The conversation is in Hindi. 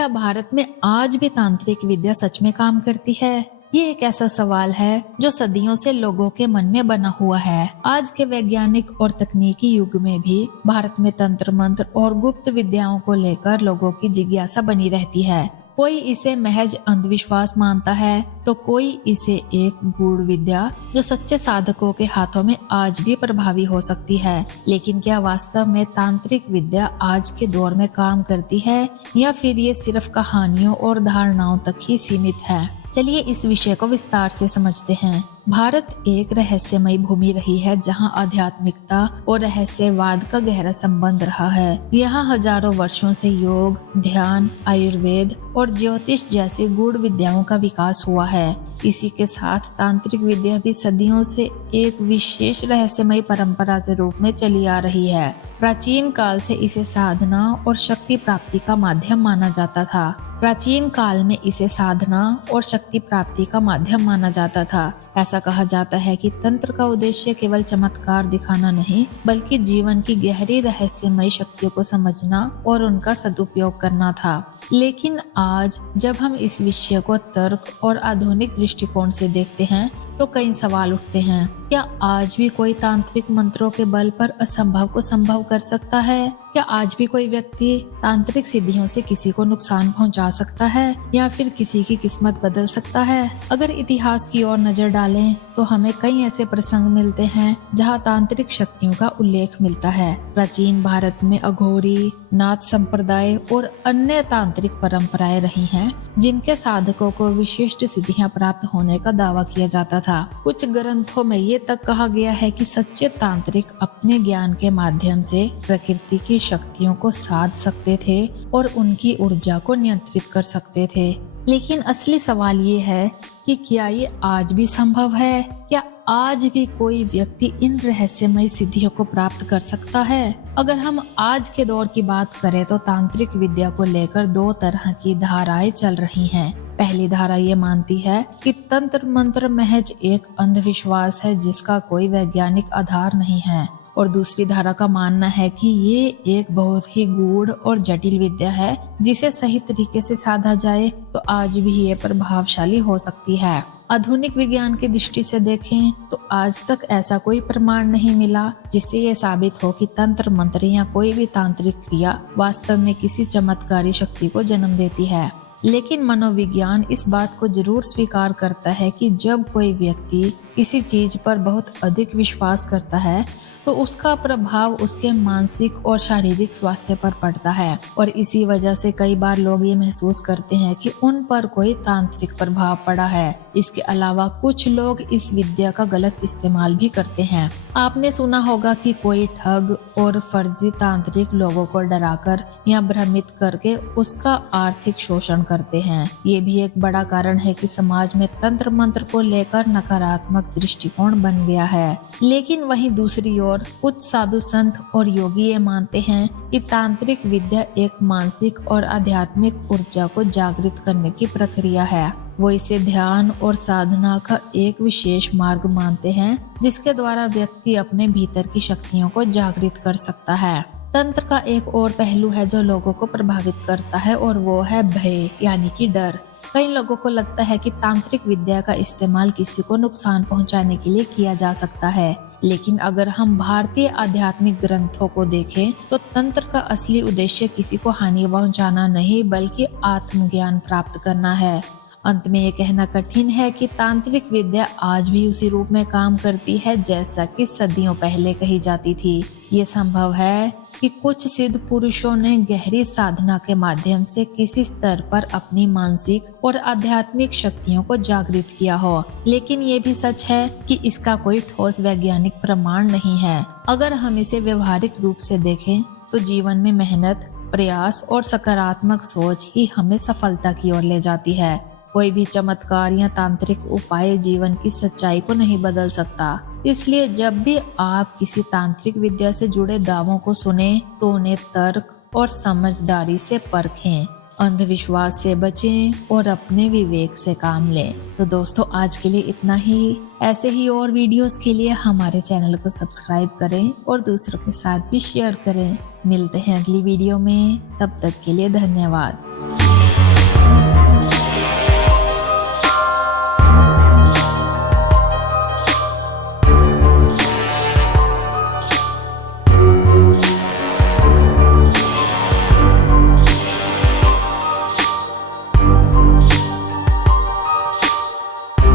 क्या भारत में आज भी तांत्रिक विद्या सच में काम करती है? ये एक ऐसा सवाल है जो सदियों से लोगों के मन में बना हुआ है। आज के वैज्ञानिक और तकनीकी युग में भी भारत में तंत्र मंत्र और गुप्त विद्याओं को लेकर लोगों की जिज्ञासा बनी रहती है। कोई इसे महज अंधविश्वास मानता है तो कोई इसे एक गूढ़ विद्या जो सच्चे साधकों के हाथों में आज भी प्रभावी हो सकती है। लेकिन क्या वास्तव में तांत्रिक विद्या आज के दौर में काम करती है या फिर ये सिर्फ कहानियों और धारणाओं तक ही सीमित है? चलिए इस विषय को विस्तार से समझते हैं। भारत एक रहस्यमयी भूमि रही है जहां आध्यात्मिकता और रहस्यवाद का गहरा संबंध रहा है। यहाँ हजारों वर्षों से योग, ध्यान, आयुर्वेद और ज्योतिष जैसी गूढ़ विद्याओं का विकास हुआ है। इसी के साथ तांत्रिक विद्या भी सदियों से एक विशेष रहस्यमयी परंपरा के रूप में चली आ रही है। प्राचीन काल से इसे साधना और शक्ति प्राप्ति का माध्यम माना जाता था। प्राचीन काल में इसे साधना और शक्ति प्राप्ति का माध्यम माना जाता था। ऐसा कहा जाता है कि तंत्र का उद्देश्य केवल चमत्कार दिखाना नहीं, बल्कि जीवन की गहरी रहस्यमयी शक्तियों को समझना और उनका सदुपयोग करना था। लेकिन आज जब हम इस विषय को तर्क और आधुनिक दृष्टिकोण से देखते हैं तो कई सवाल उठते हैं। क्या आज भी कोई तांत्रिक मंत्रों के बल पर असंभव को संभव कर सकता है? क्या आज भी कोई व्यक्ति तांत्रिक सिद्धियों से किसी को नुकसान पहुंचा सकता है या फिर किसी की किस्मत बदल सकता है? अगर इतिहास की ओर नजर डालें तो हमें कई ऐसे प्रसंग मिलते हैं जहां तांत्रिक शक्तियों का उल्लेख मिलता है। प्राचीन भारत में अघोरी, नाथ संप्रदाय और अन्य तांत्रिक परंपराएं रही हैं, जिनके साधकों को विशिष्ट सिद्धियां प्राप्त होने का दावा किया जाता था। कुछ ग्रंथों में ये तक कहा गया है कि सच्चे तांत्रिक अपने ज्ञान के माध्यम से प्रकृति की शक्तियों को साध सकते थे और उनकी ऊर्जा को नियंत्रित कर सकते थे। लेकिन असली सवाल ये है कि क्या ये आज भी संभव है? क्या आज भी कोई व्यक्ति इन रहस्यमयी सिद्धियों को प्राप्त कर सकता है? अगर हम आज के दौर की बात करें तो तांत्रिक विद्या को लेकर दो तरह की धाराएं चल रही हैं। पहली धारा ये मानती है कि तंत्र मंत्र महज एक अंधविश्वास है जिसका कोई वैज्ञानिक आधार नहीं है, और दूसरी धारा का मानना है कि ये एक बहुत ही गूढ़ और जटिल विद्या है जिसे सही तरीके से साधा जाए तो आज भी ये प्रभावशाली हो सकती है। आधुनिक विज्ञान की दृष्टि से देखें तो आज तक ऐसा कोई प्रमाण नहीं मिला जिससे ये साबित हो कि तंत्र मंत्र या कोई भी तांत्रिक क्रिया वास्तव में किसी चमत्कारी शक्ति को जन्म देती है। लेकिन मनोविज्ञान इस बात को जरूर स्वीकार करता है कि जब कोई व्यक्ति किसी चीज पर बहुत अधिक विश्वास करता है तो उसका प्रभाव उसके मानसिक और शारीरिक स्वास्थ्य पर पड़ता है, और इसी वजह से कई बार लोग ये महसूस करते हैं कि उन पर कोई तांत्रिक प्रभाव पड़ा है। इसके अलावा कुछ लोग इस विद्या का गलत इस्तेमाल भी करते हैं। आपने सुना होगा कि कोई ठग और फर्जी तांत्रिक लोगों को डराकर या भ्रमित करके उसका आर्थिक शोषण करते हैं। ये भी एक बड़ा कारण है कि समाज में तंत्र मंत्र को लेकर नकारात्मक दृष्टिकोण बन गया है। लेकिन वहीं दूसरी ओर कुछ साधु संत और योगी ये मानते हैं कि तांत्रिक विद्या एक मानसिक और आध्यात्मिक ऊर्जा को जागृत करने की प्रक्रिया है। वो इसे ध्यान और साधना का एक विशेष मार्ग मानते हैं जिसके द्वारा व्यक्ति अपने भीतर की शक्तियों को जागृत कर सकता है। तंत्र का एक और पहलू है जो लोगों को प्रभावित करता है और वो है भय यानी कि डर। कई लोगों को लगता है कि तांत्रिक विद्या का इस्तेमाल किसी को नुकसान पहुंचाने के लिए किया जा सकता है, लेकिन अगर हम भारतीय आध्यात्मिक ग्रंथों को देखें तो तंत्र का असली उद्देश्य किसी को हानि पहुंचाना नहीं बल्कि आत्मज्ञान प्राप्त करना है। अंत में ये कहना कठिन है कि तांत्रिक विद्या आज भी उसी रूप में काम करती है जैसा कि सदियों पहले कही जाती थी। ये संभव है कि कुछ सिद्ध पुरुषों ने गहरी साधना के माध्यम से किसी स्तर पर अपनी मानसिक और आध्यात्मिक शक्तियों को जागृत किया हो, लेकिन ये भी सच है कि इसका कोई ठोस वैज्ञानिक प्रमाण नहीं है। अगर हम इसे व्यवहारिक रूप से देखें तो जीवन में मेहनत, प्रयास और सकारात्मक सोच ही हमें सफलता की ओर ले जाती है। कोई भी चमत्कार या तांत्रिक उपाय जीवन की सच्चाई को नहीं बदल सकता। इसलिए जब भी आप किसी तांत्रिक विद्या से जुड़े दावों को सुने तो उन्हें तर्क और समझदारी से परखें, अंधविश्वास से बचें और अपने विवेक से काम लें। तो दोस्तों आज के लिए इतना ही। ऐसे ही और वीडियोस के लिए हमारे चैनल को सब्सक्राइब करें और दूसरों के साथ भी शेयर करें। मिलते हैं अगली वीडियो में, तब तक के लिए धन्यवाद।